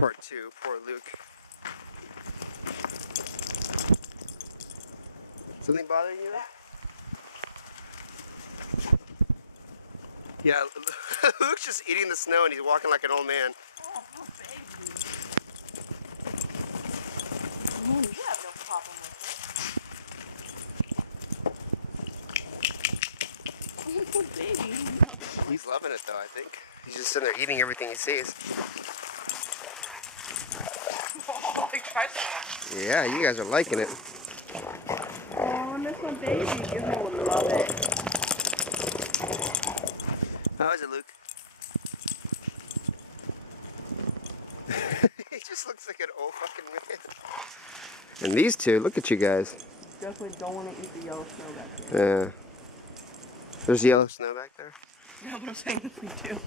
part 2. Poor Luke. Something bothering you? Yeah, Luke's just eating the snow and he's walking like an old man. Oh, poor baby. Oh, you have no problem with it. Oh, poor baby. He's loving it though, I think. He's just sitting there eating everything he sees. Oh, I tried that. Yeah, you guys are liking it. Oh, and this one baby, Gizmo would love it. How is it, Luke? He just looks like an old fucking man. And these two, look at you guys. Definitely don't want to eat the yellow snow back there. Yeah. There's yellow snow back there? Yeah, but I'm saying if we do.